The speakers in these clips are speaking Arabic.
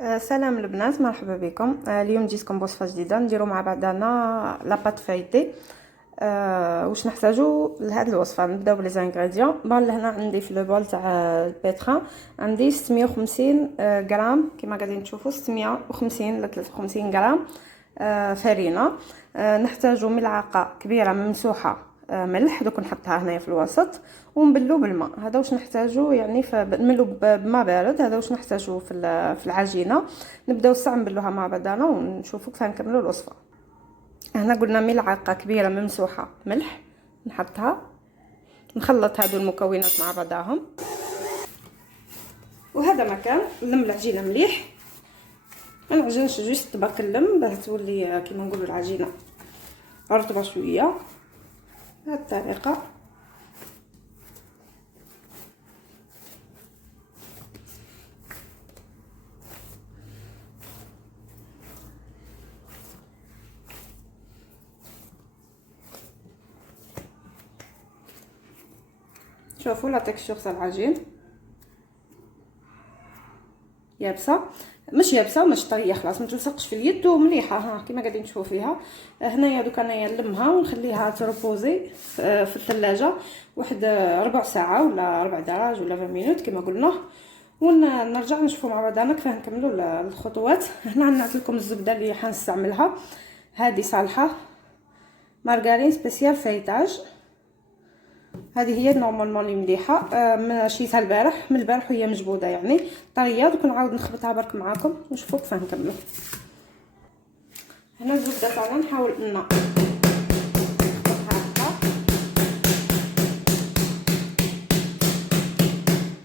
سلام البنات، مرحبا بكم. اليوم جيتكم بوصفه جديده نديرو مع بعضنا لاباط فايتي. واش نحتاجو لهاد الوصفه؟ نبداو بلي زانغريديون. بون لهنا عندي في لو بول تاع البيتران عندي 650 غرام كما قاعدين تشوفوا، 650 ل 53 غرام فرينه. نحتاجو ملعقه كبيره ممسوحه ملح، دوك نحطها هنايا في الوسط ونبلو بالماء. هذا واش نحتاجو، يعني نملو بماء بارد. هذا واش نحتاجو في العجينه. نبداو الساعه نبلوها مع بعضنا ونشوفوا كيف نكملوا الوصفه. هنا قلنا ملعقه كبيره ممسوحه ملح، نحطها نخلط هادو المكونات مع بعضهم. وهذا مكان نلم العجينه مليح، ما نعجنش، جوست باك نلم باه تولي كيما نقولوا العجينه رطبه شويه بهذه الطريقه. شوفوا لا تكستور تاع العجين يابسه، مش يابسه مش طريه، خلاص ما تلصقش في اليد ومليحه ها كما قاعدين تشوفوا فيها. هنايا دوك انايا نلمها ونخليها تروبوزي في الثلاجه واحد ربع ساعه ولا ربع دراج ولا 20 مينوت كما قلنا، ونرجع نشوفوا مع بعضنا كيف نكملوا الخطوات. هنا نعطي لكم الزبده اللي حنستعملها، هذه صالحه مارغرين سبيسيال فايتاج. هذه هي نورمالمون اللي مليحه، مشيتها البارح، من البارح وهي مجبوده يعني طريه. دوك نعاود نخبطها برك معاكم ونشوفوا كيف نكملوا. هنا الزبده تاعنا نحاول ان نخبطها هكا.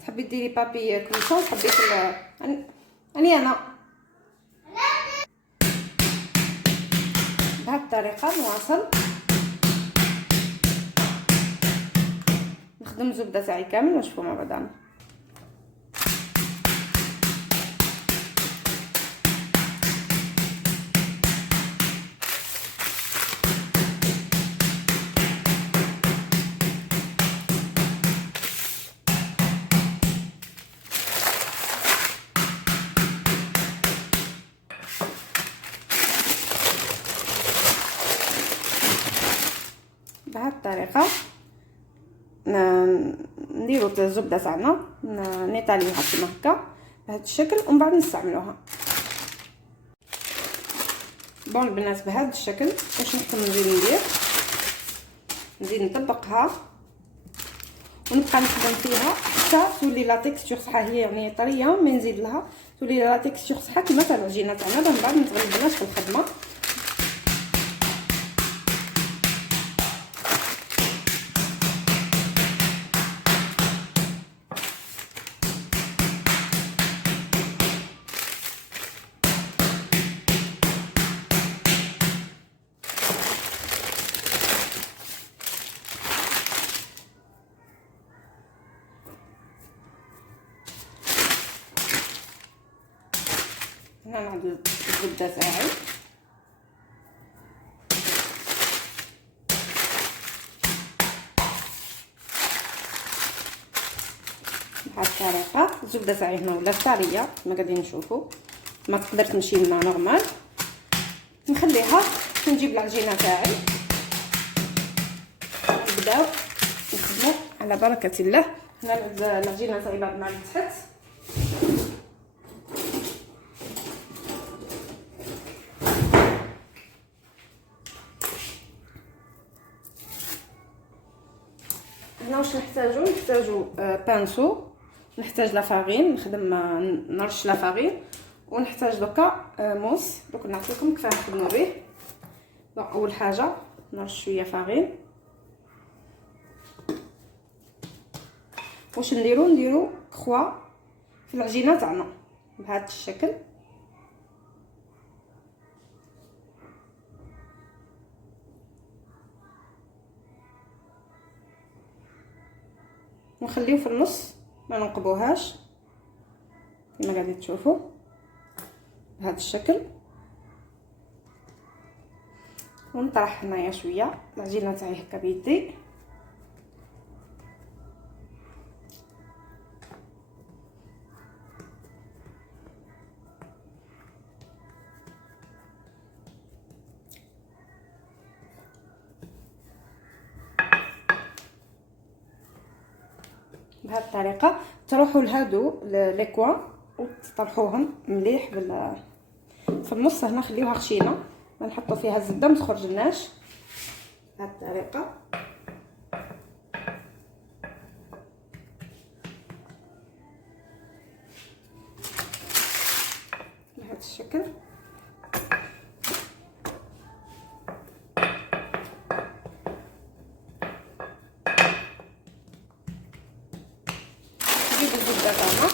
تحبي ديري بابي كروسون، حبيت انا بهذه الطريقه نواصل نخدم الزبده تاعي كامل ونشوفوا مع بعضنا. بهذه الطريقه نديرو الزبده تاعنا نيطاليوها كما هكا بهذا الشكل ومن بعد نستعملوها. بون البنات بهذا الشكل واش نحكم نزيد نطبقها ونبقى نخدم فيها حتى تولي لا تيكستور تاعها هي يعني طريه، ما نزيد لها تولي لا تيكستور تاعها كما تاع العجينه تاعنا. من بعد ما تغلبناش في الخدمه. هنا نعدل الزبده تاعي بهذه الطريقه. الزبده تاعي هنا ولات طريه كما قاعدين نشوفوا، ما تقدر تمشي لنا نورمال. نخليها نجيب العجينه تاعي نبداو نخدموا على بركه الله. هنا العجينه تاعي بعد ما فتحت هنا واش نحتاجو بانسو، نحتاج لا فارين، نخدم نرش لا فارين، ونحتاج دوكا موس. دوك نعطيكم كيف نخدموا به. اول حاجه نرش شويه فارين. واش نديرو كخوا في العجينه تاعنا بهذا الشكل. ونخليو في النص ما ننقبوهاش كما قاعدين تشوفوا بهذا الشكل. ونطرح هنايا شويه العجينه تاعي هكا بيدي. بهذه الطريقه. تروحوا لهادو لي كوان وتطرحوهم مليح في النص هنا. خليوها خشينه، ما نحطوا فيها الزبده ما تخرجلناش. بهذه الطريقه بهذا الشكل. نجيبو الزبده تاعنا،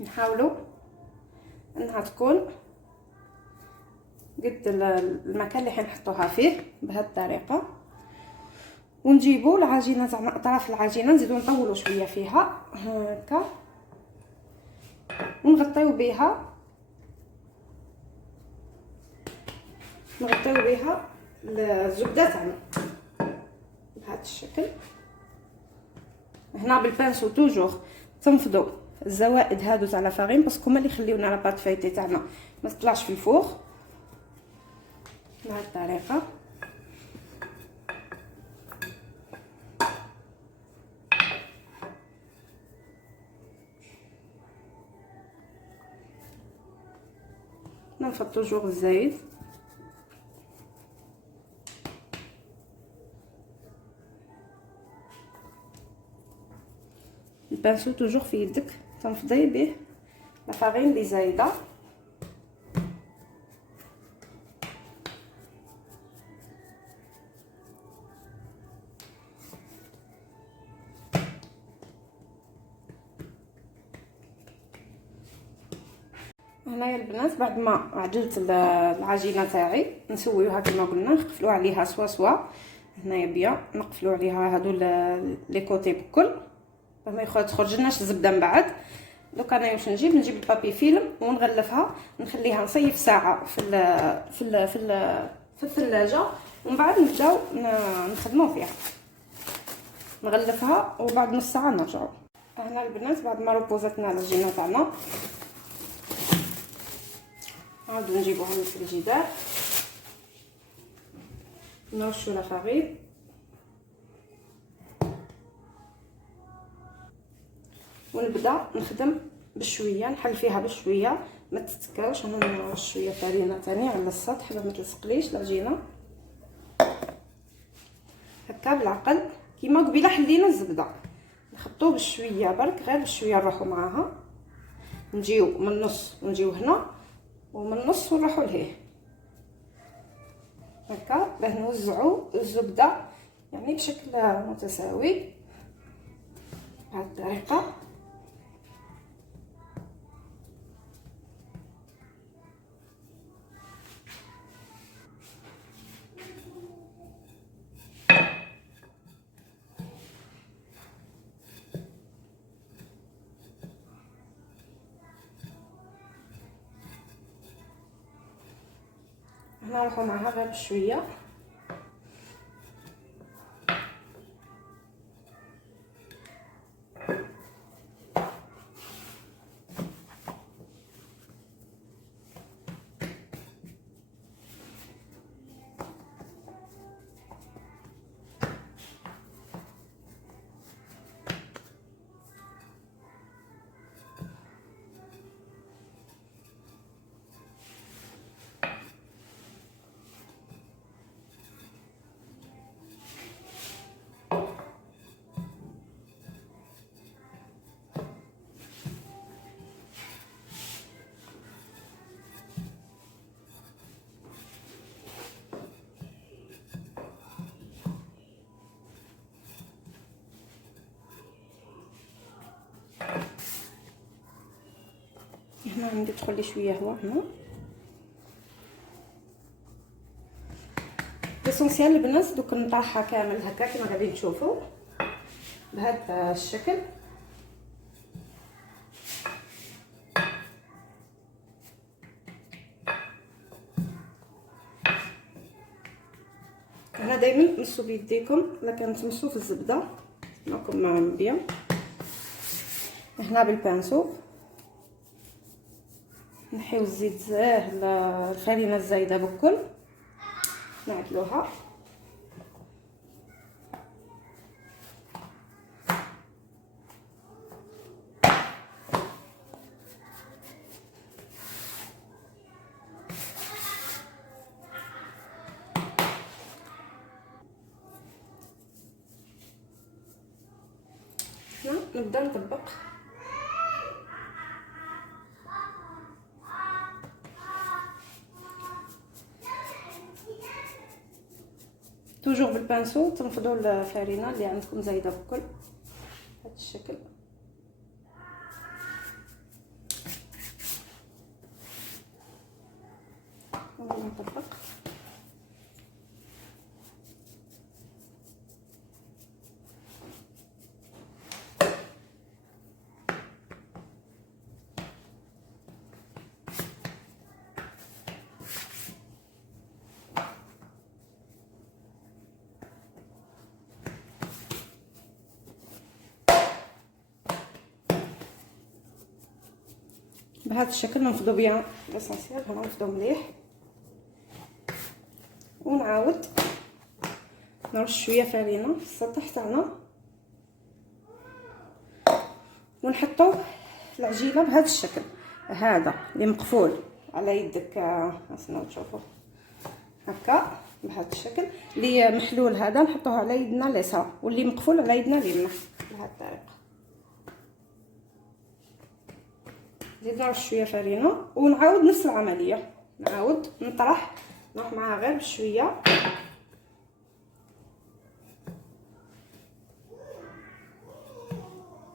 نحاولوا انها تكون قد المكان اللي حنحطوها فيه بهذه الطريقه. ونجيبوا العجينه تاعنا، اطراف العجينه نزيدو نطولوا شويه فيها هكا، ونغطيو بها الزبده تاعنا بهذا الشكل. هنا بالبانسو توجور تنفضوا الزوائد هادو تاع لافارين باسكو هما اللي يخليونا لا بات فايتي تاعنا ما تطلعش في الفوغ بهذه الطريقه. ننفض توجور الزايد. البانسو توجور في يدك تنفضي به لافارين اللي زايده. هنايا البنات بعد ما عجلت العجينه تاعي نسويوها كما قلنا، نقفلوا عليها سوا هنايا بيا، نقفلوا عليها هادو لي كوتي بكل ما تخرجلناش الزبده من بعد. دوك انا واش نجيب البابي فيلم ونغلفها، نخليها نصيف ساعه في الثلاجه، ومن بعد نبداو نخدموا فيها. نغلفها وبعد نص ساعه نرجعوا. هنا البنات بعد ما ربوزتنا العجينه تاعنا نعاودو نجيبوها من الفريجيدار، نرشو لافارين ونبدا نخدم بشويه، نحل فيها بشويه ما تتكاوش. انا نرش شويه فرينه ثاني على السطح باش ما تلصقليش العجينه هكا بالعقل. كيما قبيله حلينا الزبده نحطوه بشويه برك، غير بشويه نروحوا معاها، نجيو من النص ونجيو هنا ومن النص ونروحوا لهيه هكا باه نوزعوا الزبده يعني بشكل متساوي بهذه الطريقه. هنا نروحوا معها غير بشويه. هنا عندي تدخل لي شويه هوا هنا. ليسونسيال البنات دوك نطرحها كامل هكا كما غادي تشوفوا بهذا الشكل. هنا دائما تمسوا بيديكم الا كان تمسوا في الزبده معكم مع بيان. هنا بالبانسو نحيو الزيت الفرينه الزايده بكل نعدلوها هنا نبدا نطبق. توجور بالبانسو تنفضوا الفارينه اللي عندكم زايده بكل بهذا الشكل. ونطبق بهذا الشكل. ننفضوا بيان لاسانسيال، هنا نفضوا مليح ونعاود نرش شويه فرينه في السطح تاعنا ونحطوا العجينه بهذا الشكل. هذا اللي مقفول على يدك اسنا تشوفوا هكا بهذا الشكل، اللي محلول هذا نحطوه على يدنا اليسرى واللي مقفول على يدنا اليمنى بهذه الطريقه. نزيد نرش شويه فرينه ونعاود نفس العمليه، نعاود نطرح نروح معها غير بشويه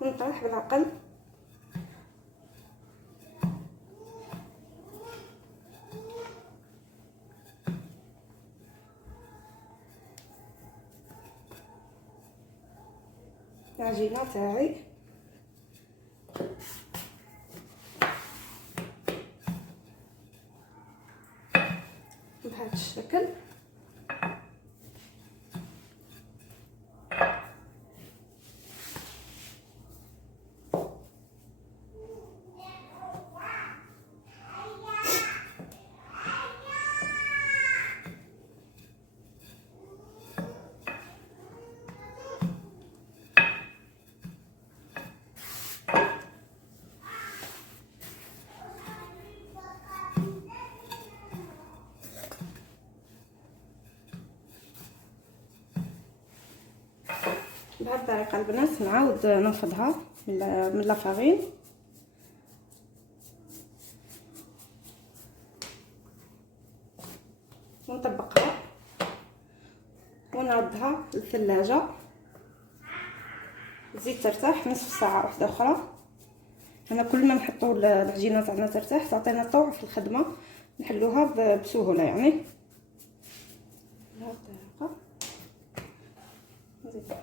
ونطرح بالعقل. العجينه تاعي بهذا الشكل. بهذه الطريقه البنات نعاود ننفضها من لافارين ونطبقها ونردها للثلاجه تزيد ترتاح نصف ساعه واحده اخرى. هنا كل ما نحطوا العجينه تاعنا ترتاح تعطينا طوع في الخدمه، نحلوها بسهوله يعني. بهذه الطريقه نزيد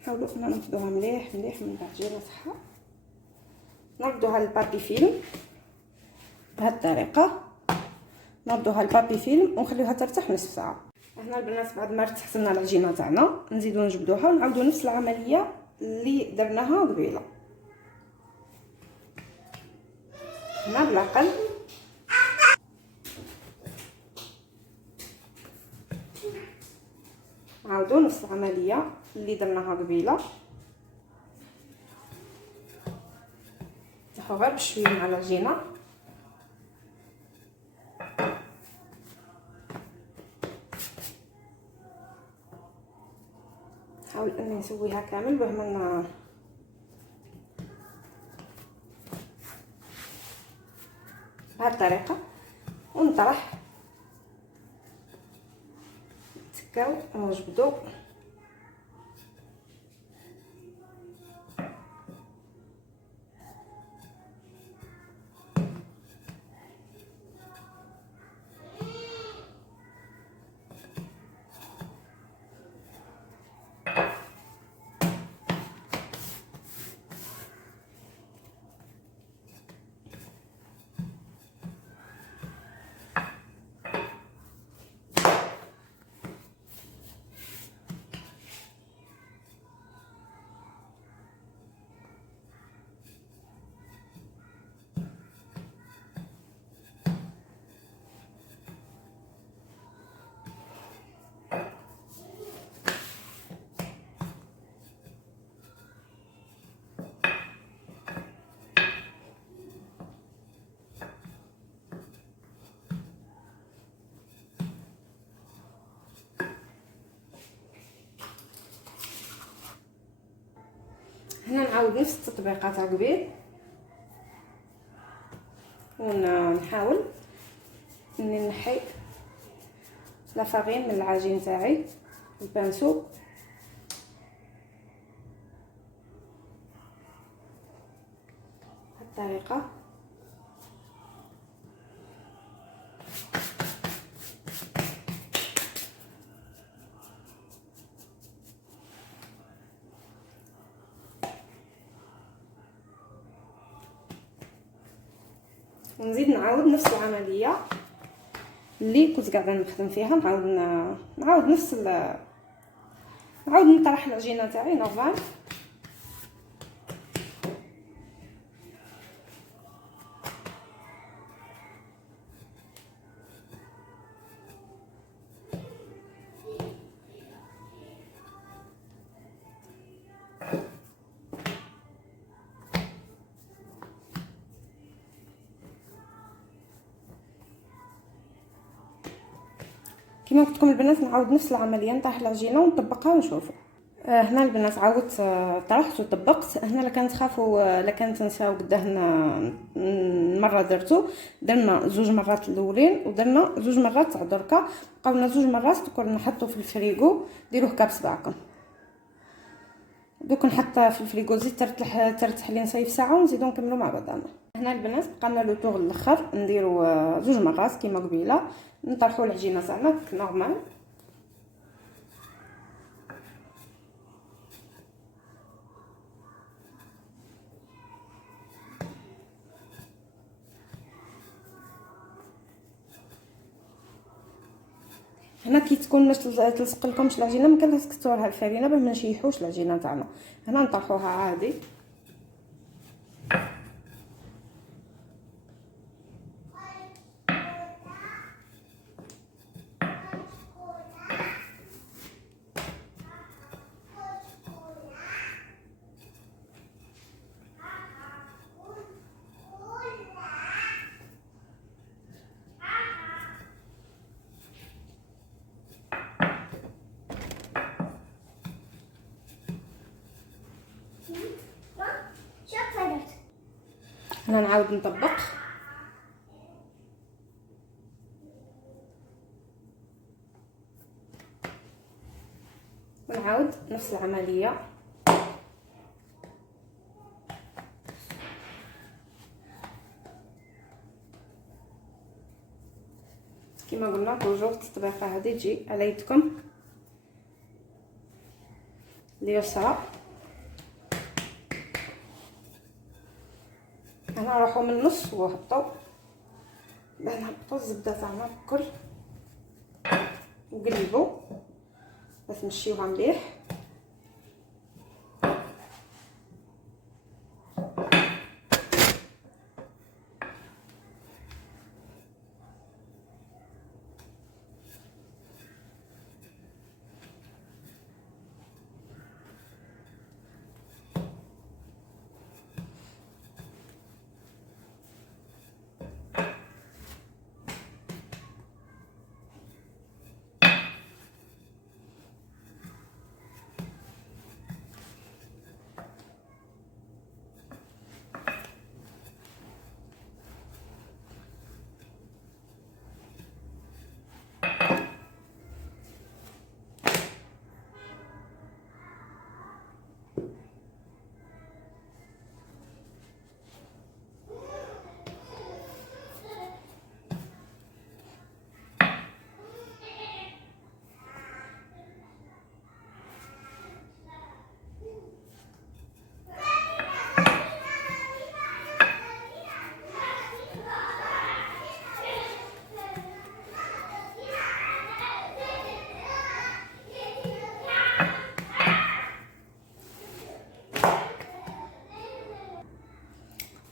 نحاولوا اننا نفضوها مليح مليح من العجينه تاعها. نردوها للبابي فيلم بهذه الطريقه، نردوها للبابي فيلم ونخليوها ترتاح نصف ساعه. هنا البنات بعد ما ارتاحت لنا العجينه تاعنا نزيدو نجبدوها ونعاودو نفس العمليه اللي درناها قبيله. هنا بالعقل نعاودو نفس العمليه اللي درناها قبيله، نحو غير بشويه مع العجينه نحاول اني نسويها كامل بهما بهذه الطريقه ونطرح نتكاو ونجبدو. غنعاود نفس التطبيقه تاع قبيل ونحاول اني نحي لا فارين من العجين تاعي البانسو. الطريقه ونزيد نعاود نفس العمليه اللي كنت قاعده نخدم فيها. نعاود نعاود نطرح العجينه تاعي نورمال. كما قلت لكم البنات نعاود نفس العمليه، نطرح العجينه ونطبقها ونشوفوا. هنا البنات عاودت طرحت وطبقت. هنا لا كان تخافوا لا كان تنساو قداه مره درنا 2 مرات الاولين ودرنا 2 مرات تاع دركا، بقاونا 2 مرات دوك نحطو في الفريغو. ديروه كبصبعكم. دوك نحط في الفريغو زيد ترتاح لي نصيف ساعه ونزيدو نكملوا مع بعضنا. هنا البنات بقى لنا لو طور الاخر نديرو 2 مرات كيما قبيله، نطرحوا العجينه تاعنا نورمال. هنا كي تكون باش تلصق لكمش العجينه ممكن تكثرها الفرينه باش ما نشيحوش العجينه تاعنا. هنا نطرحوها عادي. هنا نعاود نطبق ونعاود نفس العمليه. كما قلنا توجور التطبيقه هذه تجي على يدكم اليسرى. هنا نروحو من النص وهبطو باش نهبطو الزبده تاعنا الكل وقلبو باش نمشيوها مليح.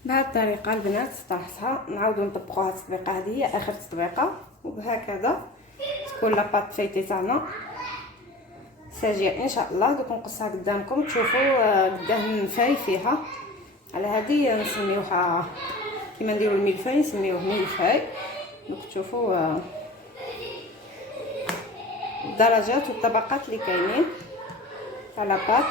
بهذه الطريقه البنات طرحتها. نعاودو نطبقوها التطبيقه هذه هي اخر تطبيقه، وبهكذا تكون لاباط فايتي تاعنا ساجيه ان شاء الله. دوك نقصها قدامكم تشوفوا قداه نفاي فيها. على هذه نسميوها كيما نديروا الملفاي نسميوه ملفاي. دوك تشوفوا الدرجات والطبقات اللي كاينين تاع لاباط.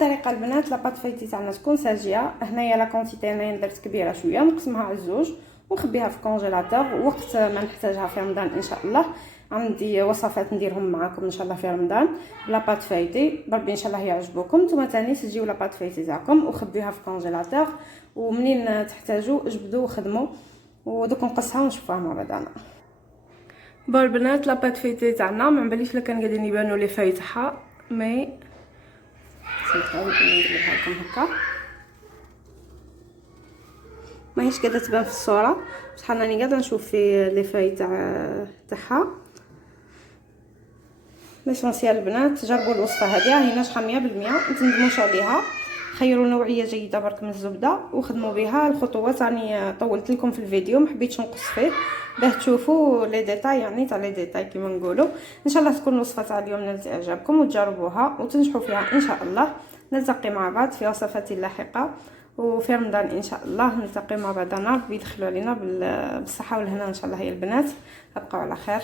الطريقه البنات لاباط فايتي تاعنا تكون ساجيه. هنايا لا كونتيتي انا درت كبيره شويه، نقسمها على الزوج ونخبيها في الكونجيلاتور وقت ما نحتاجها في رمضان ان شاء الله. عندي وصفات نديرهم معكم ان شاء الله في رمضان لاباط فايتي، بربي ان شاء الله يعجبوكم. نتوما تاني سجيو لاباط فايتي تاعكم وخبيوها في الكونجيلاتور، ومنين تحتاجوا جبدوا وخدموا. ودوك نقصها ونشوفوها مع بعضنا. بون البنات لاباط فايتي تاعنا ما باليش لا كان قاعدين يبانوا لي فاي تاعها، مي نديرها لكم هكا. ماهيش قاعده تبان في الصوره بصح راني قاعده نشوف في لي فاي تاعها. ليسونسيال البنات جربوا الوصفه هذه، هي ناجحه 100%. نتندموش عليها، خيروا نوعيه جيده برك من الزبده وخدموا بها. الخطوات راني طولت لكم في الفيديو، ما حبيتش نقص فيه باه تشوفوا لي ديتاي، يعني تاع لي ديتاي كيما نقولوا. ان شاء الله تكون الوصفه تاع اليوم نالت اعجابكم وتجربوها وتنجحوا فيها ان شاء الله. نلتقي مع بعض في وصفات لاحقه وفي رمضان ان شاء الله. نلتقي مع بعضنا، ربي يدخلوا علينا بالصحه والهنا ان شاء الله. يا البنات ابقوا على خير.